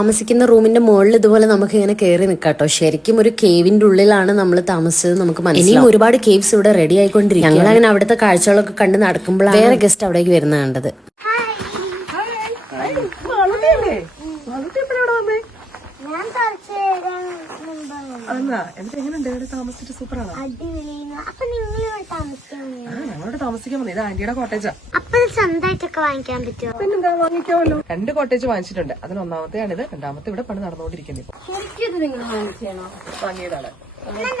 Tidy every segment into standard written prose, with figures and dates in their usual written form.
താമസിക്കുന്ന റൂമിന്റെ മുകളിൽ ഇതുപോലെ നമുക്ക് ഇങ്ങനെ കയറി നിൽക്കാട്ടോ. ശരിക്കും ഒരു കേവിന്റെ ഉള്ളിലാണ് നമ്മൾ താമസിച്ചത് നമുക്ക് മനസ്സിലാവും. ഇനിയും ഒരുപാട് കേവ്സ് ഇവിടെ റെഡി ആയിക്കൊണ്ടിരിക്കും. ഞങ്ങൾ അങ്ങനെ അവിടുത്തെ കാഴ്ചകളൊക്കെ കണ്ട് നടക്കുമ്പോഴാണ് വേറെ ഗസ്റ്റ് അവിടേക്ക് വരുന്ന കണ്ടത്. ഞങ്ങളോട് താമസിക്കാൻ വന്നത് ഇത് ആന്റിയുടെ കോട്ടേജാ. സ്വന്തമായിട്ടൊക്കെ വാങ്ങിക്കാൻ പറ്റുമോ? പിന്നെന്താ, വാങ്ങിക്കാമല്ലോ. 2 കോട്ടേജ് വാങ്ങിച്ചിട്ടുണ്ട്. അതിന് ഒന്നാമത്തെയാണിത്, രണ്ടാമത്തെ ഇവിടെ പണി നടന്നുകൊണ്ടിരിക്കുന്നത്. വാങ്ങിയതാണ്.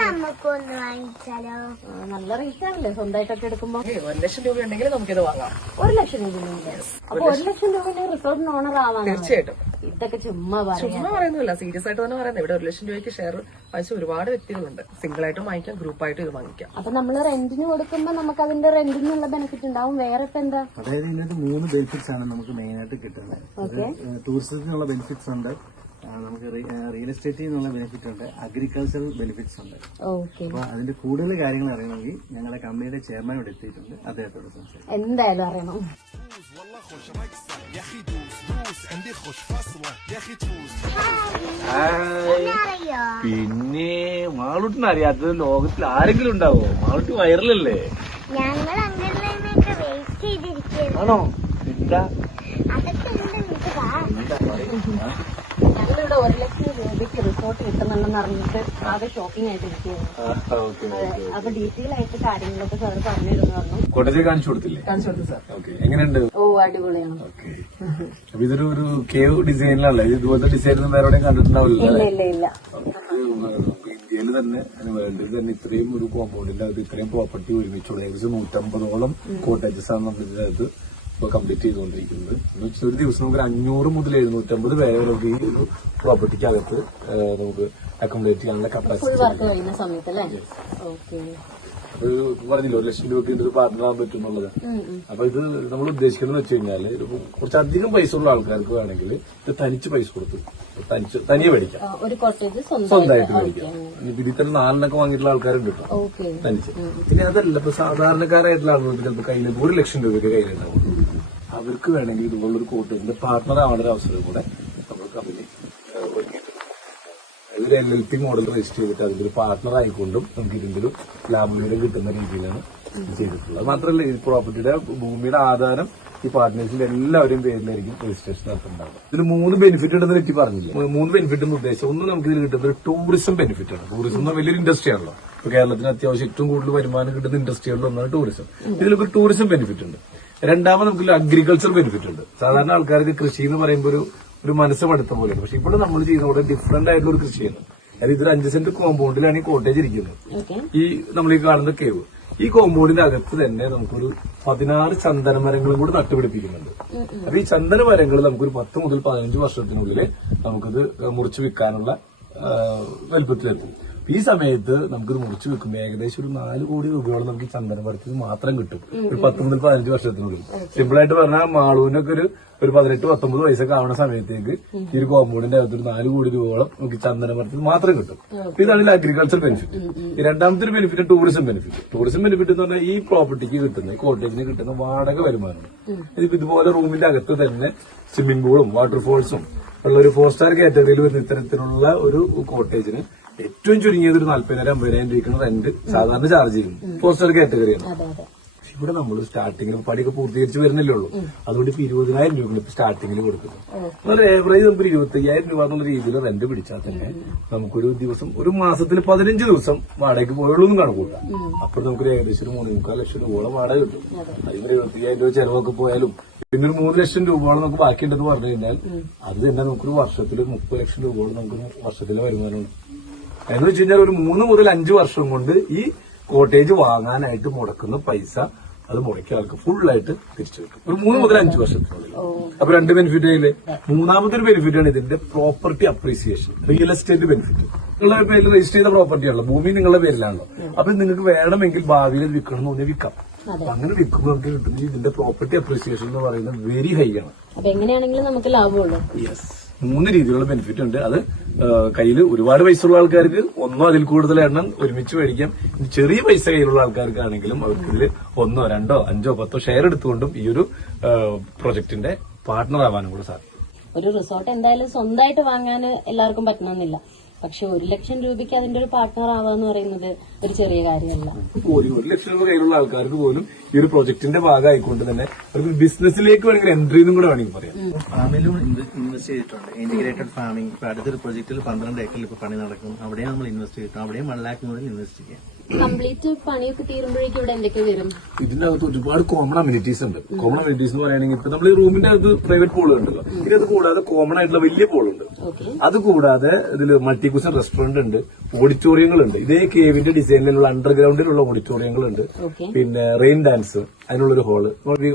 നമുക്കൊന്ന് വാങ്ങിച്ചാലോ? നല്ല റേറ്റ് ആണല്ലേ സ്വന്തമായിട്ടൊക്കെ എടുക്കുമ്പോ? 1 ലക്ഷം രൂപ ഉണ്ടെങ്കിൽ നമുക്കിത് വാങ്ങാം. 1 ലക്ഷം രൂപ? അപ്പൊ 1 ലക്ഷം രൂപ റിസോർട്ടിന് ഓണർ ആവാം. തീർച്ചയായിട്ടും. ഇതൊക്കെ ചുമ്മാ പറയുന്നില്ല, സീരിയസ് ആയിട്ട് തന്നെ പറയുന്നത്. ഇവിടെ 1 ലക്ഷം രൂപയ്ക്ക് ഷെയർ വാങ്ങിച്ച ഒരുപാട് വ്യക്തികളുണ്ട്. സിംഗിൾ ആയിട്ടും വാങ്ങിക്കാം, ഗ്രൂപ്പായിട്ടും ഇത് വാങ്ങിക്കാം. അപ്പൊ നമ്മള് റെന്റിന് കൊടുക്കുമ്പോ നമുക്ക് അതിന്റെ റെന്റിനുള്ള ബെനിഫിറ്റ് ഉണ്ടാവും. വേറെ ഇപ്പൊ എന്താ? അതായത് ഇതിനകത്ത് 3 ബെനിഫിറ്റ്സ് ആണ് നമുക്ക് മെയിൻ ആയിട്ട് കിട്ടുന്നത്. ടൂറിസത്തിനുള്ള ബെനിഫിറ്റ്സ് ഉണ്ട്, നമുക്ക് റിയൽ എസ്റ്റേറ്റിൽ നിന്നുള്ള ബെനിഫിറ്റ് ഉണ്ട്, അഗ്രികൾച്ചറൽ ബെനിഫിറ്റ്സ് ഉണ്ട്. അപ്പൊ അതിന്റെ കൂടുതൽ കാര്യങ്ങൾ അറിയണമെങ്കിൽ ഞങ്ങളുടെ കമ്പനിയുടെ ചെയർമാൻ ഇവിടെ എത്തിയിട്ടുണ്ട്, അദ്ദേഹത്തോട് സംസാരിക്കും. എന്തായാലും അറിയണം. പിന്നെ മാളൂട്ടിന് അറിയാത്തത് ലോകത്തിൽ ആരെങ്കിലും ഉണ്ടാവോ? മാളൂട്ടി വൈറലല്ലേ? ഞങ്ങൾ അങ്ങനെ വെയിറ്റ് ചെയ്തിരിക്കുന്നു. ആണോ? എന്താ ഞങ്ങളിവിടെ 1 ലക്ഷം രൂപയ്ക്ക് റിസോർട്ട് കിട്ടുന്നുണ്ടെന്ന് അറിഞ്ഞിട്ട് ആകെ ഷോപ്പിംഗ് ആയിട്ടിരിക്കുകയാണ്. അപ്പൊ ഡീറ്റെയിൽ ആയിട്ട് കാര്യങ്ങളൊക്കെ സാർ പറഞ്ഞു തരുന്നു പറഞ്ഞു. കോട്ടേജ് കാണിച്ചു കൊടുത്തില്ലേ? കാണിച്ചു കൊടുത്തു സാർ. ഓക്കെ, എങ്ങനെയുണ്ട്? ഓ, അടിപൊളിയാണ്. ഓക്കെ, അപ്പൊ ഇതൊരു കേവ് ഡിസൈനിലല്ലേ? ഇതുപോലത്തെ ഡിസൈൻ ഒന്നും വേറെ എവിടെയും കണ്ടിട്ടുണ്ടാവില്ല. ഇല്ല. ഇന്ത്യയിൽ തന്നെ വേൾഡിൽ തന്നെ ഇത്രയും ഒരു കോമ്പൗണ്ടിന്റെ അത് ഇത്രയും പ്രോപ്പർട്ടി ഒരുമിച്ചുള്ള ഏകദേശം 150ഓളം കോട്ടേജസ് ആണ് നമ്മൾ ഇതിനകത്ത് കംപ്ലീറ്റ് ചെയ്തുകൊണ്ടിരിക്കുന്നത്. എന്ന് വെച്ചാൽ ഒരു ദിവസം നമുക്ക് 500 മുതൽ 750 പേരെ നമുക്ക് ഈ ഒരു പ്രോപ്പർട്ടിക്ക് അകത്ത് നമുക്ക് അക്കോമഡേറ്റ് ചെയ്യാനുള്ള കപ്പാസിറ്റി പറഞ്ഞില്ല. 1 ലക്ഷം രൂപയ്ക്ക് ഇതിന്റെ ഒരു പാർട്ണർ ആകാൻ പറ്റും എന്നുള്ളത്. അപ്പൊ ഇത് നമ്മൾ ഉദ്ദേശിക്കുന്നത് വെച്ച് കഴിഞ്ഞാല് കുറച്ചധികം പൈസ ഉള്ള ആൾക്കാർക്ക് വേണമെങ്കിൽ ഇത് തനിച്ച് പൈസ കൊടുത്ത് തനിയെ മേടിക്കാം, സ്വന്തമായിട്ട് മേടിക്കാം. ഇതിൽ തന്നെ 4 വാങ്ങിയിട്ടുള്ള ആൾക്കാരുണ്ട് കേട്ടോ, തനിച്ച്. പിന്നെ അതല്ല, ഇപ്പൊ സാധാരണക്കാരായിട്ടുള്ള ആളുകൾക്ക് ചിലപ്പോൾ കയ്യിൽ 1 ലക്ഷം രൂപയ്ക്ക് കയ്യിലുണ്ടാവും. അവർക്ക് വേണമെങ്കിൽ ഇതുപോലൊരു കോട്ടേജിന്റെ പാർട്ണർ ആവേണ്ട ഒരു അവസരം കൂടെ നമ്മൾ കമ്പനി ഒരുക്കിയിട്ടുണ്ട്. അതൊരു LLP മോഡൽ രജിസ്റ്റർ ചെയ്തിട്ട് അതിന്റെ ഒരു പാർട്ണർ ആയിക്കൊണ്ടും നമുക്ക് ഇതിന്റെ ഒരു ലാഭവിഹിതം കിട്ടുന്ന രീതിയിലാണ് ഇത് ചെയ്തിട്ടുള്ളത്. മാത്രമല്ല, ഈ പ്രോപ്പർട്ടിയുടെ ഭൂമിയുടെ ആധാരം ഈ പാർട്ട്നേഴ്സിന്റെ എല്ലാവരും പേരിലായിരിക്കും രജിസ്ട്രേഷൻ നടത്തുന്നുണ്ടാവും. ഇതിന് 3 ബെനിഫിറ്റ് ഉണ്ടെന്ന് പറ്റി പറഞ്ഞില്ല. 3 ബെനിഫിറ്റ് എന്ന് ഉദ്ദേശിച്ചത്, ഒന്ന് നമുക്ക് ഇതിൽ കിട്ടുന്ന ഒരു ടൂറിസം ബെനിഫിറ്റ് ആണ്. ടൂറിസം എന്ന് വലിയൊരു ഇൻഡസ്ട്രി ആണല്ലോ. ഇപ്പൊ കേരളത്തിന് അത്യാവശ്യം ഏറ്റവും കൂടുതൽ വരുമാനം കിട്ടുന്ന ഇൻഡസ്ട്രികളിൽ ഒന്നാണ് ടൂറിസം. ഇതിലൊക്കെ ഒരു ടൂറിസം ബെനിഫിറ്റ് ഉണ്ട്. രണ്ടാമത് നമുക്ക് അഗ്രികൾച്ചർ ബെനിഫിറ്റ് ഉണ്ട്. സാധാരണ ആൾക്കാർക്ക് കൃഷി എന്ന് പറയുമ്പോൾ ഒരു മനസ്സ് മടുത്ത പോലെയാണ്. പക്ഷെ ഇപ്പോൾ നമ്മൾ ചെയ്യുന്ന ഡിഫറന്റ് ആയിട്ടുള്ള ഒരു കൃഷിയാണ്. അതായത് ഇതൊരു 5 സെന്റ് കോമ്പൗണ്ടിലാണ് ഈ കോട്ടേജ് ഇരിക്കുന്നത്. ഈ നമ്മൾ ഈ കാണുന്ന കേവ്, ഈ കോമ്പൗണ്ടിന്റെ അകത്ത് തന്നെ നമുക്കൊരു 16 ചന്ദന മരങ്ങളും കൂടി നട്ടുപിടിപ്പിക്കുന്നുണ്ട്. അപ്പൊ ഈ ചന്ദന മരങ്ങൾ നമുക്കൊരു 10 മുതൽ 15 വർഷത്തിനുള്ളിൽ നമുക്കിത് മുറിച്ചു വിൽക്കാനുള്ള വലുപ്പത്തിലെത്തും. ഈ സമയത്ത് നമുക്കിത് മുറിച്ചു വെക്കുമ്പോൾ ഏകദേശം ഒരു 4 കോടി രൂപയോളം നമുക്ക് ഈ ചന്ദന മരത്തിൽ മാത്രം കിട്ടും ഒരു 10 മുതൽ 15 വർഷത്തിനുള്ളിൽ. സിമ്പിൾ ആയിട്ട് പറഞ്ഞാൽ മാളൂനൊക്കെ ഒരു 18-19 വയസ്സൊക്കെ ആവുന്ന സമയത്തേക്ക് ഈ ഒരു കോമ്പൗണ്ടിന്റെ അകത്ത് ഒരു 4 കോടി രൂപയോളം നമുക്ക് ചന്ദന മരത്തിൽ മാത്രം കിട്ടും. ഇതാണ് അഗ്രികൾച്ചർ ബെനിഫിറ്റ്. ഈ രണ്ടാമത്തെ ഒരു benefit tourism benefit. Tourism benefit എന്ന് പറഞ്ഞാൽ ഈ പ്രോപ്പർട്ടിക്ക് കിട്ടുന്ന, ഈ കോട്ടേജിന് കിട്ടുന്ന വാടക വരുമാനമാണ്. ഇതിപ്പോ ഇതുപോലെ റൂമിന്റെ അകത്ത് തന്നെ സ്വിമ്മിംഗ് പൂളും വാട്ടർഫോൾസും ഉള്ള ഒരു 4 സ്റ്റാർ കാറ്റഗറിയിൽ വരുന്ന ഇത്തരത്തിലുള്ള ഒരു കോട്ടേജിന് ഏറ്റവും ചുരുങ്ങിയത് ഒരു 40,000-50,000 രൂപയ്ക്കാണ് റെന്റ് സാധാരണ ചാർജ് ചെയ്യും. 4 സ്റ്റാർ കാറ്റഗറിയാണ്. പക്ഷെ ഇവിടെ നമ്മൾ സ്റ്റാർട്ടിങ്ങിൽ പണിയൊക്കെ പൂർത്തീകരിച്ച് വരുന്നില്ലേ ഉള്ളൂ. അതുകൊണ്ട് ഇപ്പൊ 20,000 രൂപ ഇപ്പൊ സ്റ്റാർട്ടിങ്ങിൽ കൊടുക്കുന്നത്. എന്നാൽ ഏവറേജ് നമുക്ക് 25,000 രൂപ എന്നുള്ള രീതിയിൽ റെന്റ് പിടിച്ചാൽ തന്നെ നമുക്കൊരു ദിവസം, ഒരു മാസത്തിൽ 15 ദിവസം വാടകയ്ക്ക് പോയുള്ളൂ എന്ന് കണക്കൂട്ടാം. അപ്പോൾ നമുക്കൊരു ഏകദേശം ഒരു 3.25 ലക്ഷം രൂപയോളം വാടക കിട്ടും. അതിന് 75,000 രൂപ ചെലവൊക്കെ പോയാലും പിന്നെ ഒരു 3 ലക്ഷം രൂപയോളം നമുക്ക് ബാക്കിയുണ്ടെന്ന് പറഞ്ഞു കഴിഞ്ഞാൽ അത് തന്നെ നമുക്കൊരു വർഷത്തിൽ 30 ലക്ഷം രൂപയോളം നമുക്ക് വർഷത്തിലെ വരുമാനമുണ്ട്. എന്ന് വെച്ച് കഴിഞ്ഞാൽ ഒരു 3 മുതൽ 5 വർഷം കൊണ്ട് ഈ കോട്ടേജ് വാങ്ങാനായിട്ട് മുടക്കുന്ന പൈസ അത് മുടക്കിയ ആൾക്ക് ഫുള്ളായിട്ട് തിരിച്ചു കിട്ടും ഒരു 3 മുതൽ 5 വർഷത്തിനുള്ളിൽ. അപ്പൊ 2 ബെനിഫിറ്റ് ആയില്ലേ. മൂന്നാമത്തെ ഒരു ബെനിഫിറ്റ് ആണ് ഇതിന്റെ property appreciation, real estate benefit. നിങ്ങളുടെ പേരിൽ രജിസ്റ്റർ ചെയ്ത പ്രോപ്പർട്ടിയാണല്ലോ, ഭൂമി നിങ്ങളുടെ പേരിലാണല്ലോ. അപ്പൊ നിങ്ങൾക്ക് വേണമെങ്കിൽ ഭാവിയിൽ വിൽക്കണം എന്ന് പറഞ്ഞാൽ വിൽക്കാം. അപ്പൊ അങ്ങനെ വിൽക്കുമ്പോൾ നമുക്ക് കിട്ടുന്നത് ഇതിന്റെ പ്രോപ്പർട്ടി അപ്രീസിയേഷൻ എന്ന് പറയുന്നത് വെരി ഹൈ ആണ്. അപ്പൊ എങ്ങനെയാണെങ്കിലും നമുക്ക് ലാഭമുള്ളൂ. യെസ്, 3 രീതിയിലുള്ള ബെനിഫിറ്റ് ഉണ്ട്. അത് കയ്യിൽ ഒരുപാട് പൈസ ഉള്ള ആൾക്കാർക്ക് ഒന്നോ അതിൽ കൂടുതൽ എണ്ണം ഒരുമിച്ച് മേടിക്കാം. ചെറിയ പൈസ കയ്യിലുള്ള ആൾക്കാർക്കാണെങ്കിലും അവർക്ക് ഇതിൽ 1, 2, 5, 10 ഷെയർ എടുത്തുകൊണ്ടും ഈ ഒരു പ്രൊജക്ടിന്റെ പാർട്ണർ ആവാനും കൂടെ സാധിക്കും. ഒരു റിസോർട്ട് എന്തായാലും സ്വന്തമായിട്ട് വാങ്ങാൻ എല്ലാവർക്കും പറ്റണമെന്നില്ല. പക്ഷെ 1 ലക്ഷം രൂപയ്ക്ക് അതിന്റെ ഒരു പാർട്ട്ണർ ആവാന്ന് പറയുന്നത് ഒരു ചെറിയ കാര്യമല്ല. 1 ലക്ഷം രൂപ കയ്യിലുള്ള ആൾക്കാർക്ക് പോലും ഈ ഒരു പ്രൊജക്ടിന്റെ ഭാഗമായിക്കൊണ്ട് തന്നെ അവർക്ക് ബിസിനസ്സിലേക്ക് വേണമെങ്കിൽ എൻട്രി എന്നും കൂടെ വേണമെങ്കിൽ പറയാം. ഫാമിലും ഇൻവെസ്റ്റ് ചെയ്തിട്ടുണ്ട്. Integrated farming. ഇപ്പൊ അടുത്തൊരു പ്രൊജക്റ്റിൽ 12 ഏക്കറിൽ ഇപ്പൊ പണി നടക്കും. അവിടെയാണ് നമ്മൾ ഇൻവെസ്റ്റ് ചെയ്തിട്ടുണ്ട്. അവിടെയും 1 lakh മുതൽ ഇൻവെസ്റ്റ് ചെയ്യാം. കംപ്ലീറ്റ് പണിയൊക്കെ തീരുമ്പോഴേക്കും ഇവിടെ എന്തൊക്കെ വരും? ഇതിന്റെ അകത്ത് ഒരുപാട് കോമൺ അമ്യൂണിറ്റീസ് ഉണ്ട്. കോമൺ അമ്യൂണിറ്റീസ് എന്ന് പറയുകയാണെങ്കിൽ ഇപ്പൊ നമ്മൾ ഈ റൂമിന്റെ അകത്ത് പ്രൈവറ്റ് പൂൾ ഉണ്ടല്ലോ, ഇതിനകത്ത് കൂടാതെ കോമൺ ആയിട്ടുള്ള വലിയ പൂളുണ്ട്. അത് കൂടാതെ ഇതിൽ മൾട്ടി കുഷൻ റെസ്റ്റോറന്റ് ഉണ്ട്, ഓഡിറ്റോറിയങ്ങളുണ്ട്. ഇതേ കേവിന്റെ ഡിസൈനിലുള്ള അണ്ടർഗ്രൗണ്ടിലുള്ള ഓഡിറ്റോറിയങ്ങളുണ്ട്. പിന്നെ റെയിൻ ഡാൻസ് അതിനുള്ളൊരു ഹാള്,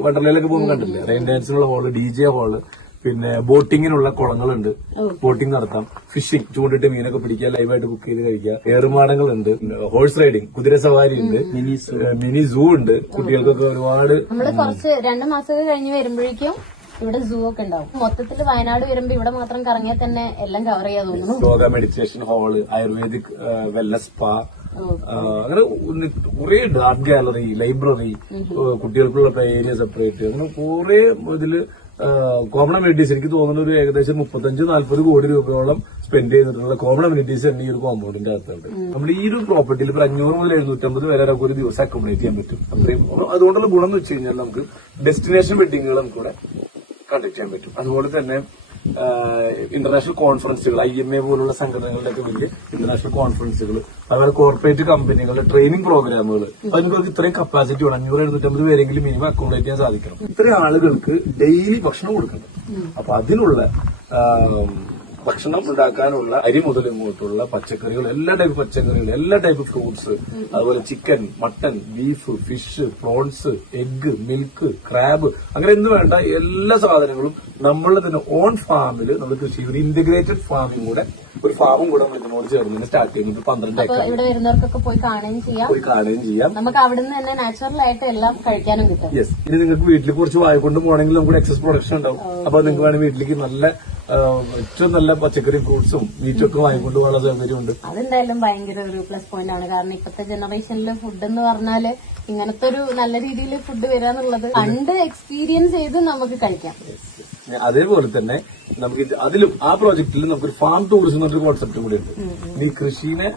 വണ്ടർലയിലൊക്കെ പോകുമ്പോൾ കണ്ടില്ലേ, റെയിൻ ഡാൻസിനുള്ള ഹാള്, DJ ഹാള്, പിന്നെ ബോട്ടിങ്ങിനുള്ള കുളങ്ങളുണ്ട്, ബോട്ടിംഗ് നടത്താം, ഫിഷിംഗ് ചൂണ്ടിട്ട് മീനൊക്കെ പിടിക്കുക, ലൈവായിട്ട് കുക്ക് ചെയ്ത് കഴിക്കുക, ഏറുമാടങ്ങളുണ്ട്, ഹോഴ്സ് റൈഡിംഗ്, കുതിര സവാരി ഉണ്ട്, മിനി സൂ ഉണ്ട്. കുട്ടികൾക്കൊക്കെ ഒരുപാട്. നമ്മള് കുറച്ച് 2 മാസമൊക്കെ കഴിഞ്ഞ് വരുമ്പോഴേക്കും ഇവിടെ സൂ ഒക്കെ ഉണ്ടാവും. മൊത്തത്തിൽ വയനാട് വരുമ്പോ ഇവിടെ മാത്രം കറങ്ങിയാൽ തന്നെ എല്ലാം കവർ ചെയ്യാൻ തോന്നുന്നു. Yoga meditation hall, ayurvedic wellness spa, അങ്ങനെ കുറെ ഉണ്ട്. ആർട്ട് ഗാലറി, ലൈബ്രറി, കുട്ടികൾക്കുള്ള പ്ലേ ഏരിയ സെപ്പറേറ്റ്, അങ്ങനെ കുറെ ഇതില് കോമൺ അമ്യൂണിറ്റീസ്. എനിക്ക് തോന്നുന്ന ഒരു ഏകദേശം 35-40 കോടി രൂപയോളം സ്പെൻഡ് ചെയ്തിട്ടുള്ള കോമൺ അമ്യൂണിറ്റീസ് തന്നെ ഈ ഒരു കോമ്പൗണ്ടിന്റെ അകത്തുണ്ട്. നമ്മൾ ഈ ഒരു പ്രോപ്പർട്ടിയിൽ ഇപ്പൊ 500 മുതൽ 750 വരെ നമുക്ക് ഒരു ദിവസം അക്കോമഡേറ്റ് ചെയ്യാൻ പറ്റും. അത്രയും അതുകൊണ്ടുള്ള ഗുണം എന്ന് വെച്ച് കഴിഞ്ഞാൽ നമുക്ക് ഡെസ്റ്റിനേഷൻ വെഡിങ്ങുകൾ നമുക്കിവിടെ കണ്ടക്ട് ചെയ്യാൻ പറ്റും. അതുപോലെ തന്നെ ഇന്റർനാഷണൽ കോൺഫറൻസുകൾ, IMA പോലുള്ള സംഘടനകളുടെയൊക്കെ വലിയ ഇന്റർനാഷണൽ കോൺഫറൻസുകൾ, അതുപോലെ കോർപ്പറേറ്റ് കമ്പനികളുടെ ട്രെയിനിങ് പ്രോഗ്രാമുകൾ, അതിനൊക്കെ ഇത്രയും കപ്പാസിറ്റി വേണം. 500-750 പേരെങ്കിലും മിനിമം അക്കോമഡേറ്റ് ചെയ്യാൻ സാധിക്കണം. ഇത്രയും ആളുകൾക്ക് ഡെയിലി ഭക്ഷണം കൊടുക്കണം. അപ്പൊ അതിനുള്ള ഭക്ഷണം ഉണ്ടാക്കാനുള്ള അരി മുതൽ ഇങ്ങോട്ടുള്ള പച്ചക്കറികൾ, എല്ലാ ടൈപ്പ് പച്ചക്കറികൾ, എല്ലാ ടൈപ്പ് ഫ്രൂട്ട്സ്, അതുപോലെ chicken, mutton, beef, fish, prawns, egg, milk, crab, അങ്ങനെ എന്ത് വേണ്ട എല്ലാ സാധനങ്ങളും നമ്മളുടെ തന്നെ ഓൺ ഫാമിൽ നമ്മൾ കൃഷി ചെയ്ത് ഇന്റഗ്രേറ്റഡ് ഫാമിംഗ് കൂടെ, ഒരു ഫാമും കൂടെ നമ്മൾ ഇതിനോട് ചേർന്ന് സ്റ്റാർട്ട് ചെയ്യുന്നത് 12 ഏക്കർ. ഇവിടെ വരുന്നവർക്കൊക്കെ പോയി കാണുകയും ചെയ്യാം. നമുക്ക് അവിടെ നിന്ന് തന്നെ നാച്ചുറൽ ആയിട്ട് എല്ലാം കഴിക്കാനും കിട്ടും. യെസ്. ഇനി നിങ്ങൾക്ക് വീട്ടിൽ കുറച്ച് വായിക്കൊണ്ട് പോകണമെങ്കിൽ നമുക്ക് എക്സസ് പ്രൊഡക്ഷൻ ഉണ്ടാവും. അപ്പൊ നിങ്ങൾക്ക് വേണമെങ്കിൽ വീട്ടിലേക്ക് നല്ല ഏറ്റവും നല്ല പച്ചക്കറി, ഫ്രൂട്ട്സും മീറ്റും ഒക്കെ വാങ്ങിക്കൊണ്ട് പോകാനുള്ള സൗകര്യമുണ്ട്. അതെന്തായാലും ഭയങ്കര ഒരു പ്ലസ് പോയിന്റ് ആണ്. കാരണം ഇപ്പോഴത്തെ ജനറേഷനിൽ ഫുഡ് എന്ന് പറഞ്ഞാല് ഇങ്ങനത്തെ ഒരു നല്ല രീതിയിൽ ഫുഡ് വരിക എന്നുള്ളത് കണ്ട് എക്സ്പീരിയൻസ് ചെയ്ത് നമുക്ക് കഴിക്കാം. അതേപോലെ തന്നെ നമുക്ക് അതിലും ആ പ്രോജക്റ്റിൽ നമുക്കൊരു ഫാം ടൂറിസം എന്നൊരു കോൺസെപ്റ്റും കൂടി ഉണ്ട്. ഈ കൃഷിനെ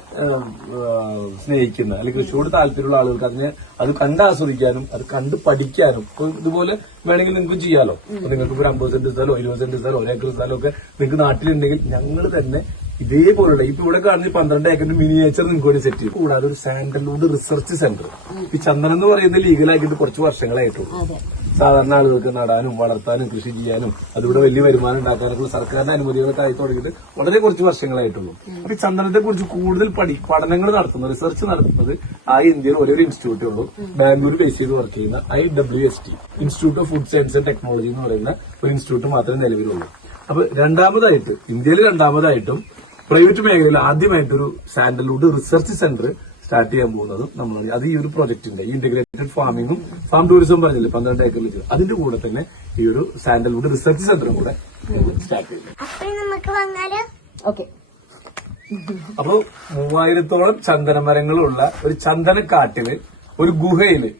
സ്നേഹിക്കുന്ന അല്ലെങ്കിൽ കൃഷിയോട് താല്പര്യമുള്ള ആളുകൾക്ക് അത് കണ്ടാസ്വദിക്കാനും അത് കണ്ട് പഠിക്കാനും ഇതുപോലെ വേണമെങ്കിൽ നിങ്ങൾക്ക് ചെയ്യാലോ. നിങ്ങൾക്ക് ഒരു 50 സെന്റ് സ്ഥലമോ 20 സെന്റ് സ്ഥലമോ 1 ഏക്കർ സ്ഥലമോ ഒക്കെ നിങ്ങൾക്ക് നാട്ടിലുണ്ടെങ്കിൽ ഞങ്ങൾ തന്നെ ഇതേപോലുള്ള ഇപ്പൊ ഇവിടെ കാണുന്ന 12 ഏക്കറിന്റെ മിനിയേച്ചർ നിങ്ങൾക്ക് വേണ്ടി സെറ്റ് ചെയ്യും. കൂടാതെ ഒരു സാൻഡൽവുഡ് റിസർച്ച് സെന്റർ. ഈ ചന്ദനം എന്ന് പറയുന്നത് ലീഗലാക്കിയിട്ട് കുറച്ച് വർഷങ്ങളായിട്ടുള്ളൂ. സാധാരണ ആളുകൾക്ക് നടാനും വളർത്താനും കൃഷി ചെയ്യാനും അതിലൂടെ വലിയ വരുമാനം ഉണ്ടാക്കാനൊക്കെ സർക്കാരിന്റെ അനുമതികളൊക്കെ ആയി തുടങ്ങിയിട്ട് വളരെ കുറച്ച് വർഷങ്ങളായിട്ടുള്ളൂ. അപ്പൊ ഈ ചന്ദനത്തെ കുറിച്ച് കൂടുതൽ പഠനങ്ങൾ നടത്തുന്നത്, റിസർച്ച് നടത്തുന്നത് ഇന്ത്യയിൽ ഒരേ ഒരു ഇൻസ്റ്റിറ്റ്യൂട്ടേ ഉള്ളൂ. ബാംഗ്ലൂർ ബേസ് ചെയ്ത് വർക്ക് ചെയ്യുന്ന IWST, institute of food science and technology എന്ന് പറയുന്ന ഒരു ഇൻസ്റ്റിറ്റ്യൂട്ട് മാത്രമേ നിലവിലുള്ളൂ. അപ്പൊ രണ്ടാമതായിട്ട് ഇന്ത്യയിൽ രണ്ടാമതായിട്ടും പ്രൈവറ്റ് മേഖലയിൽ ആദ്യമായിട്ടൊരു സാൻഡൽവുഡ് റിസർച്ച് സെന്റർ സ്റ്റാർട്ട് ചെയ്യാൻ പോകുന്നതും നമ്മളാണ്. അത് ഈ ഒരു പ്രൊജക്ടിന്റെ ഈ ഇന്റഗ്രേറ്റഡ് ഫാമിങ്ങും ഫാം ടൂറിസം പറഞ്ഞില്ലേ 12 ഏക്കറിൽ, അതിന്റെ കൂടെ തന്നെ ഈ ഒരു സാൻഡൽവുഡ് റിസർച്ച് സെന്ററും കൂടെ സ്റ്റാർട്ട് ചെയ്യും. അപ്പോ 3000-ഓളം ചന്ദനമരങ്ങളുള്ള ഒരു ചന്ദനക്കാട്ടില് ഒരു ഗുഹയില്